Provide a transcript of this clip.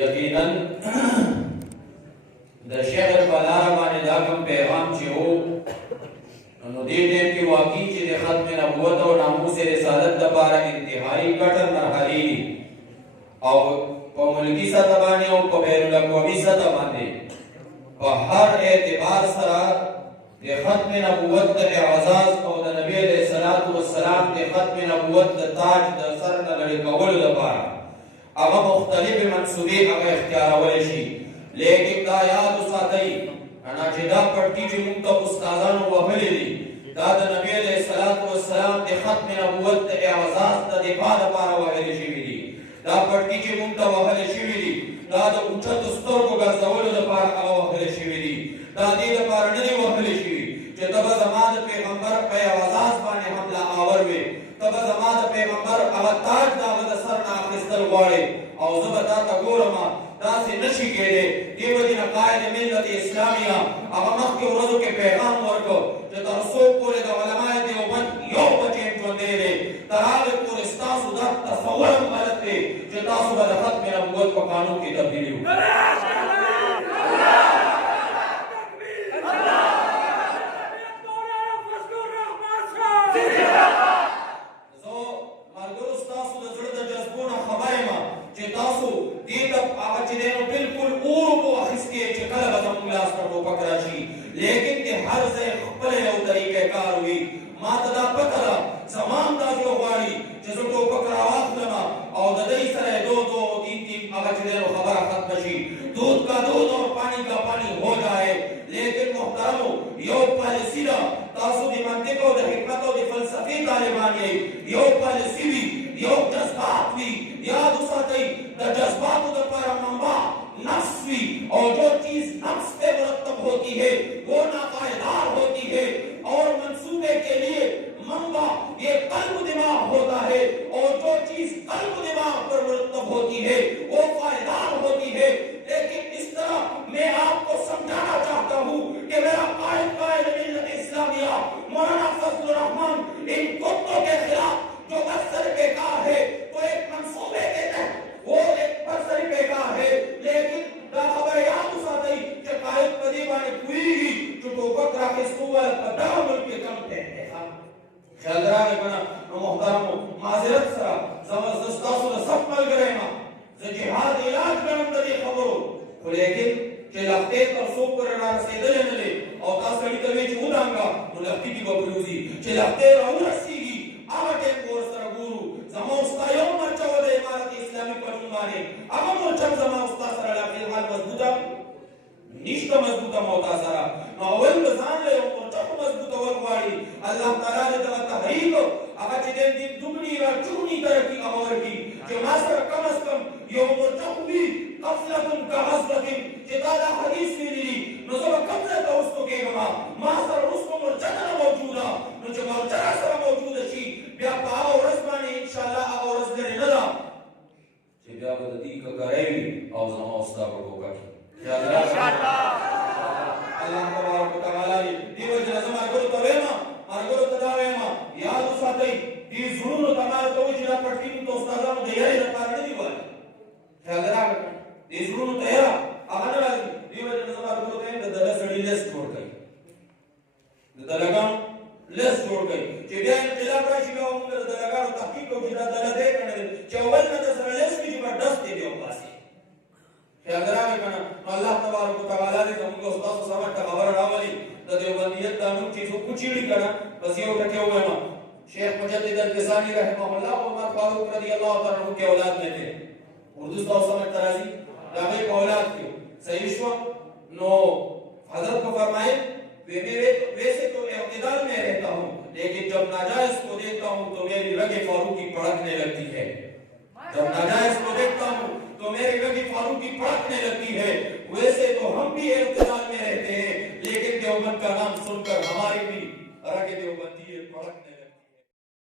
यकीनन द शहर बलारा बाने दागम पैगाम चे हो नो दे टाइम की वाकई चे दे खत्म नबूवत और नामूस रिसालत द पारा इंतहाई कठिन मरहली और प मुल्की सतह बाने और प बैनुल अक़वामी सतह बाने प हर एतबार सरा दे खत्म नबूवत द एजाज और द नबी अलैहिस्सलातु वस्सलाम दे खत्म नबूवत the Taj the sir the लड़े कबूल द पारा अगर मुख्तलिफ मंसूबे अगर इख्तियार वलशी लेकिन दा याद साथई अना जिदा पढ़ती जो मुंता उस्तादान वहले दा द नबी अलैहिस्सलातु वस्सलाम दे खत्म नबूवत द एजाज द दे पारा पारा वहले शिविली दा पढ़ती जो मुंता वहले शिविली दा द ऊंचा दस्तूर को गज़ावल द पारा वहले शिविली दा दे द पारा नहीं वहले शिवी जो तब ज़मान पैगंबर पे एजाज बाने हमला आवर में तब ज़मान पैगंबर अवताज दा द सर ना खिस्तल वाले और ज़बता तगोरमा दा से नशी केले ये वजह कायद मिल्लत इस्लामिया अब मख के रोज़ के पैगाम वर्को जो तरसो पूरे द उलमाए देवबंद यो बचे जो दे रे तरावे पूरे स्तासु दा तसव्वुर गलत है जो तासु बद खत्म नबूवत को कानून की तब्दीली हो लेकिन के हर से खपले लो तरीके कार हुई मातदा पकड़ा समान दा जो वाली जसो तो पकड़ा वाखलमा और ददई सरे दो दो तीन तीन अगर चले लो खबर खत्म शी दूध का दूध और पानी का पानी हो जाए लेकिन मोहतरमो यो पॉलिसीला तासु दी मंतिको द हिकमतो दी फलसफी तालिबानी यो पॉलिसी भी यो जज्बात भी याद उसातई द जज्बात द परमंबा नफ्स भी और जो चीज नफ्स पे मुरतब होती है वो नाकायदार होती है और मंसूबे के लिए मंबा ये कल्ब दिमाग होता है और जो चीज कल्ब दिमाग पर मुरतब होती है वो फायदार होती है लेकिन इस तरह मैं आपको समझाना चाहता हूँ कि मेरा कायद मिल्लत इस्लामिया मौलाना फजलुर रहमान इन कुत्तों के खिलाफ जो बसर बेकार है तो एक मंसूबे के तहत वो एक बसर बेकार है लेकिन दा खबर याद उसातई कि कायद कदीबा ने पूरी ही जो तो बकरा के सुवल पदा मुल्क के कम थे खैदरा के बना मोहतरमो माजरत सरा जबरदस्ता सुन सब मल गए मा जे जिहाद इलाज करम तदी खबरो लेकिन जे लखते तर सो पर ना सेदले नले और ता सड़ी तवे चूदांगा तो लखती की बबरूजी जे लखते रहू रसीगी आटे कोर सर गुरु जमा उस्तायो मरचा वदे इमारत इस्लामी पनुमाने अमम चम जमा उस्ता सर ला फिलहाल मजबूता निष्ठा मजबूता मौता सरा नवल बजान ले और चक मजबूता वरवाड़ी अल्लाह ताला ने तला तहरीक अगर जे दिन दुगनी रा चुगनी तरक्की अमर की जो मासर कम यौम तकबी कफलतुन का हसरतिन जे ताला हदीस में ली नो सब कब्जा तो उसको के गमा मासर उसको मर्जना मौजूदा नो जो मर्जना सर मौजूद छी बिया पाओ रस्मानी इंशाअल्लाह और रस्ने नदा जे बिया बदती का करेगी और जमा उस्ता को का या इंशाअल्लाह अल्लाह तबारक व तआला दी वजह जमा करो तवेमा मार्गो तदावेमा याद उसातई दी जुनून तमार तो जिला पट्टी तो उस्तादान तैयारी न कारण दी वाली खैदरा दी जुनून तैयार आने वाली दी वजह जमा करो ते दला सड़ी लेस छोड़ गई दलगा लेस छोड़ गई जे जिला प्राशी का उम्र दलगा तहकीक को जिला दला दे कने चौवल में दस लेस की जबरदस्त दे दियो पासी खैदरा में कना अल्लाह तबारक व तआला ने तुमको उस्ताद समझ का खबर रावली तो देवबंदियत कानून चीज को कुचीड़ी करा बस ये उठे हुए ना शेख मुजद्दिद अल-किसानी रहमहुल्लाह और उमर फारूक रदियल्लाहु ताला अन्हु के औलाद में थे उर्दू तो समझ तराजी रावे की औलाद थे सहीशवा नो हजरत को फरमाए वैसे तो इख्तिदार में रहता हूं लेकिन जब नाजायज को देखता हूं तो मेरी रगे फारूकी भड़कने लगती है जब नाजायज को देखता हूं तो मेरी रगे फारूकी भड़कने लगती है वैसे तो हम भी इख्तिदार में रहते हैं लेकिन देवबंद का नाम सुनकर हमारी भी रगे देवबंदी भड़कने